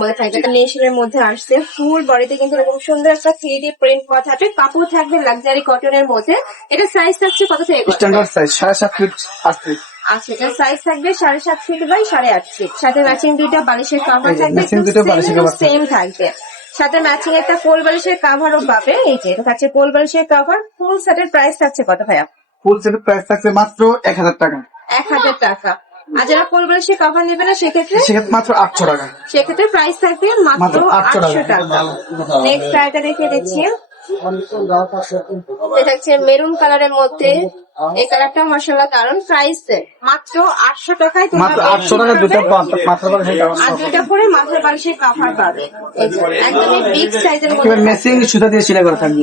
মধ্যে থাকবে নেশনের মধ্যে আসছে ফুল বডিতে কিন্তু এরকম সুন্দর একটা 3D প্রিন্ট করা থাকবে। কাপড় থাকবে লাক্সারি কটনের মধ্যে। এটা সাইজ থাকছে কত থেকে কত? Standard size 7.5 feet 8 feet. আচ্ছা, এটা সাইজ থাকবে 7.5 ফিট বাই 8.5 ফিট। সাথে ম্যাচিং দুইটা বালিশের কভার থাকবে, ম্যাচিং দুটো বালিশের কভার সেম থাকবে। সাথে ম্যাচিং একটা কোল বালিশের কভারও পাবে। এই যে এটা থাকছে কোল বালিশের কভার। ফুল সেটের প্রাইস থাকছে কত ভাইয়া? ফুল সেটের প্রাইস থাকছে মাত্র 1000 টাকা। 1000 টাকা। আর যারা কোল বালিশের কভার নেবে না সেক্ষেত্রে মাত্র 800 টাকা। সেক্ষেত্রে প্রাইস থাকবে মাত্র 800 টাকা। নেক্সট আইটা দেখে দিচ্ছি, এটা হচ্ছে মেরুন কালারের মধ্যে। এই কালারটা মাশাআল্লাহ দারুন। প্রাইস মাত্র 800 টাকায় তোমরা মাত্র 800 টাকা দুটো মাত্র আর দুইটা করে মাথার বালিশের কভার পাবে। একদমই বিগ সাইজের মধ্যে মেসিং সুতা দিয়ে সেলাই করা থাকবে,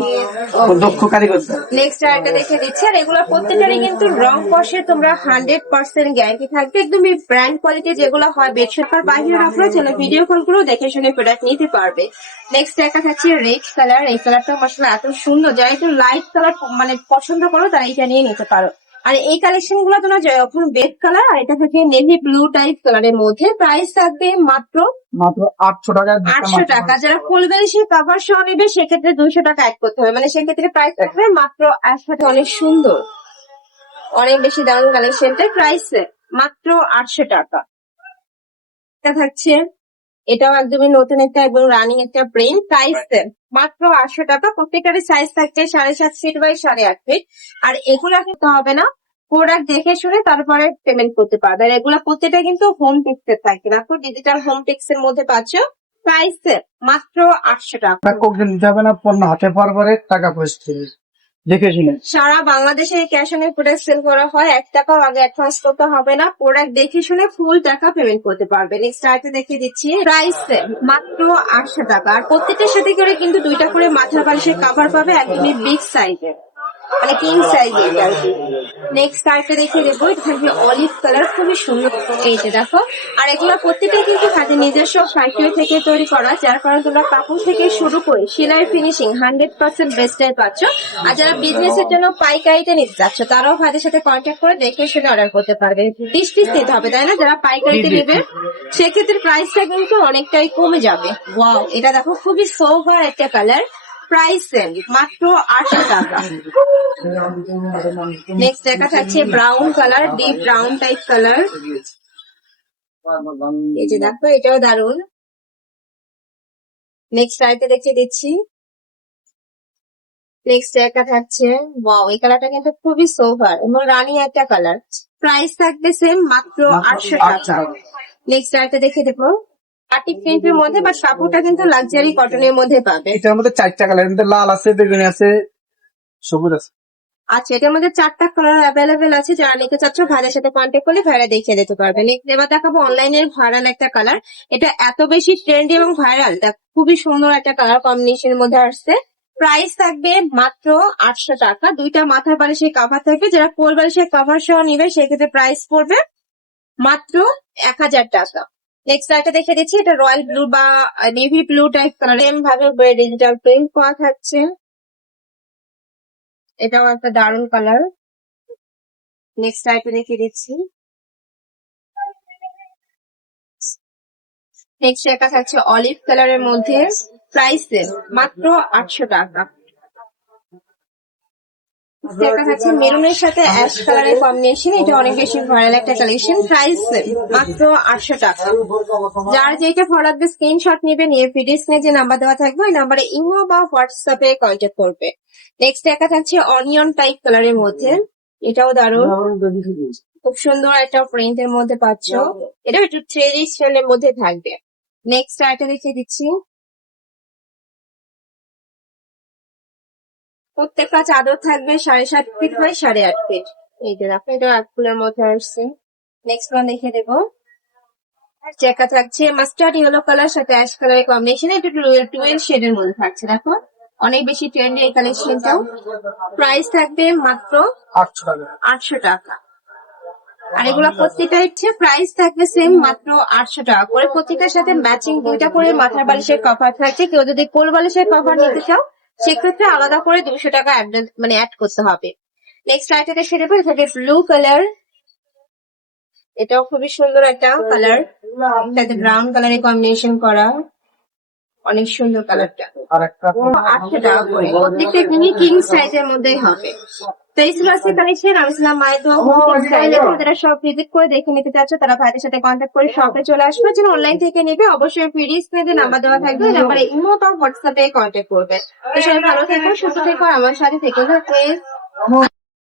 দক্ষ কারিগর। নেক্সট আইটা দেখে দিচ্ছি, আর এগুলো প্রত্যেকটারই কিন্তু রং কষে তোমরা 100% গ্যারান্টি থাকবে। একদমই ব্র্যান্ড কোয়ালিটি যেগুলো হয় বেডশিট আর বাইরের আপনারা চলে ভিডিও কল করে দেখে শুনে প্রোডাক্ট নিতে পারবে। নেক্সট একটা থাকছে রেড কালার। এই কালারটা মাশাআল্লাহ এত সুন্দর, যারা একটু লাইট কালার মানে পছন্দ করো তারা এটা নিয়ে নিতে পারো। আর এই কালেকশন গুলো তোমরা যখন বেড কালার, আর এটা থাকে নেভি ব্লু টাইপ কালারের মধ্যে। প্রাইস থাকবে মাত্র 800 টাকা। 800 টাকা। যারা ফুল বালিশের কভার সহ নেবে সেক্ষেত্রে 200 টাকা অ্যাড করতে হবে, মানে সেক্ষেত্রে প্রাইস থাকবে মাত্র 800 টাকা। অনেক সুন্দর, অনেক বেশি দারুন কালেকশনটা। প্রাইস মাত্র 800 টাকা। এটা থাকছে, এটাও একদমই নতুন একটা এবং রানিং একটা প্রিন্ট। প্রাইস মাত্র 800 টাকা। প্রত্যেকটারই সাইজ থাকছে 7.5 ফিট বাই 8.5 ফিট। আর এগুলা কিন্তু হবে না, প্রোডাক্ট দেখে শুনে তারপরে পেমেন্ট করতে পারবে। আর এগুলা প্রত্যেকটা কিন্তু হোম টেক্সের থাকে না, ডিজিটাল হোম টেক্স এর মধ্যে পাচ্ছ। প্রাইস মাত্র 800 টাকা। কোকদিন দিতে হবে না, পণ্য হাতে পাওয়ার পরে টাকা পয়সা দেখে শুনে। সারা বাংলাদেশে ক্যাশ অন প্রোডাক্ট সেল করা হয়, 1 টাকাও আগে অ্যাডভান্স করতে হবে না। প্রোডাক্ট দেখে শুনে ফুল টাকা পেমেন্ট করতে পারবে। নেক্সট আইতে দেখিয়ে দিচ্ছি, প্রাইস মাত্র 800 টাকা। আর প্রত্যেকটার সাথে করে কিন্তু 2টা করে মাথার বালিশের কভার পাবে, একদমই বিগ সাইজের, মানে কিং সাইজের আর কি। নেক্সট আইটা দেখিয়ে দেবো, এটা থাকবে অলিভ কালার, খুবই সুন্দর। এই যে দেখো, আর এগুলো প্রত্যেকটাই কিন্তু হাতে নিজস্ব ফ্যাক্টরি থেকে তৈরি করা, যার কারণে তোমরা কাপড় থেকে শুরু করে সেলাই ফিনিশিং 100% বেস্টাই পাচ্ছ। আর যারা বিজনেস এর জন্য পাইকারিতে নিতে যাচ্ছ তারাও ভাইদের সাথে কন্ট্যাক্ট করে দেখে শুনে অর্ডার করতে পারবে। 20 পিস নিতে হবে, তাই না? যারা পাইকারিতে নেবে সেক্ষেত্রে প্রাইসটা কিন্তু অনেকটাই কমে যাবে। ওয়াও, এটা দেখো খুবই সোভার একটা কালার। প্রাইস মাত্র 800 টাকা। নেক্সট দেখা যাচ্ছে brown colour, deep brown type colour. এই যে দেখো, এটাও দারুন। নেক্সট আইতে দেখিয়ে দিচ্ছি, নেক্সট একটা থাকছে, ওয়াও, এই কালারটা কিন্তু খুবই সোভার এবং রানি একটা কালার। প্রাইস থাকবে সেম মাত্র 800 টাকা। নেক্সট আইতে দেখে দেবো, পার্টি প্রিন্টের মধ্যে, বা কাপড়টা কিন্তু লাক্সারি কটনের মধ্যে পাবে। এটার মধ্যে 4টা কালার, লাল আছে, বেগুনি আছে, সবুজ আছে। আচ্ছা, এটার মধ্যে 4টা কালার অ্যাভেলেবেল আছে। যারা নিতে চাচ্ছ ভাইয়ের সাথে কন্ট্যাক্ট করলে ভাইরা দেখিয়ে দিতে পারবে। নেক্সট এবার দেখাবো অনলাইনের ভাইরাল একটা কালার। এটা এত বেশি ট্রেন্ডি এবং ভাইরাল, খুবই সুন্দর একটা কালার কম্বিনেশনের মধ্যে আসছে। প্রাইস থাকবে মাত্র 800 টাকা। 2টা মাথার বালিশের কভার থাকবে। যারা কোল বালিশের কভার সহ নিবে সেক্ষেত্রে প্রাইস পড়বে মাত্র 1000 টাকা। নেক্সট একটা দেখে দিচ্ছি, এটা রয়্যাল ব্লু বা navy blue type colour, same ভাবে ডিজিটাল প্রিন্ট করা থাকছে। এটাও একটা দারুন কালার। নেক্সট আইটা দেখিয়ে দিচ্ছি, নেক্সট একটা থাকছে অলিভ কালারের মধ্যে। প্রাইস মাত্র 800 টাকা। একটা থাকছে মেরুনের সাথে অ্যাশ কালারের কম্বিনেশন, এটা অনেক বেশি ভাইরাল একটা কালেকশন। প্রাইস মাত্র 800 টাকা। যার যেটা ভালো লাগবে স্ক্রিনশট নিবে, নিয়ে ভিডিও স্ক্রিনে যে নাম্বার দেওয়া থাকবে ওই নাম্বারে ইমো বা হোয়াটসঅ্যাপে কন্ট্যাক্ট করবে। নেক্সট একটা থাকছে অনিয়ন টাইপ কালারের মধ্যে, এটাও দারুন, খুব সুন্দর একটা প্রিন্টের মধ্যে পাচ্ছ। এটা একটু 3D স্টাইলের মধ্যে থাকবে। নেক্সট আইটা দেখিয়ে দিচ্ছি, প্রত্যেকটা চাদর থাকবে 7.5 ফিট বাই 8.5 ফিট। এই যে দেখো, এটা এক ফুলের মধ্যে আসছে। নেক্সট ওয়ান দেখিয়ে দেবো, চেকা থাকছে মাস্টার্ড ইয়েলো কালার সাথে অ্যাশ কালারের কম্বিনেশন, এটা 12 শেডের মধ্যে থাকছে। দেখো, অনেক বেশি ট্রেন্ডি এই কালেকশনটাও। প্রাইস থাকবে মাত্র 800 টাকা। আর এগুলো প্রত্যেকটা হচ্ছে প্রাইস থাকবে সেম মাত্র 800 টাকা করে। প্রত্যেকটার সাথে ম্যাচিং 2টা করে মাথার বালিশের কভার থাকছে। কেউ যদি কোল বালিশের কভার নিতে চাও সেক্ষেত্রে আলাদা করে 200 টাকা মানে অ্যাড করতে হবে। নেক্সট আইটেমটা সেটা থাকে ব্লু কালার। এটাও খুবই সুন্দর একটা কালার, সাথে ব্রাউন কালারের কম্বিনেশন করা, অনেক সুন্দর কালারটা। আর একটা 800 টাকা করে, প্রত্যেকটা মিনি কিং সাইজের মধ্যেই হবে। তো এই ছিল আজকে কালেকশন। আমি ছিলাম মাইতো স্টাইলে। যারা সব ভিজিট করে দেখে নিতে চাচ্ছ তারা ভাইদের সাথে কন্ট্যাক্ট করে শপে চলে আসবে। যেন অনলাইন থেকে নেবে অবশ্যই ফ্রি স্ক্রিনে নাম্বার দেওয়া থাকবে, ওই নাম্বারে ইমো বা হোয়াটসঅ্যাপে কন্ট্যাক্ট করবে। তো সবাই ভালো থেকো, সুস্থ থেকো, আমার সাথে থেকো।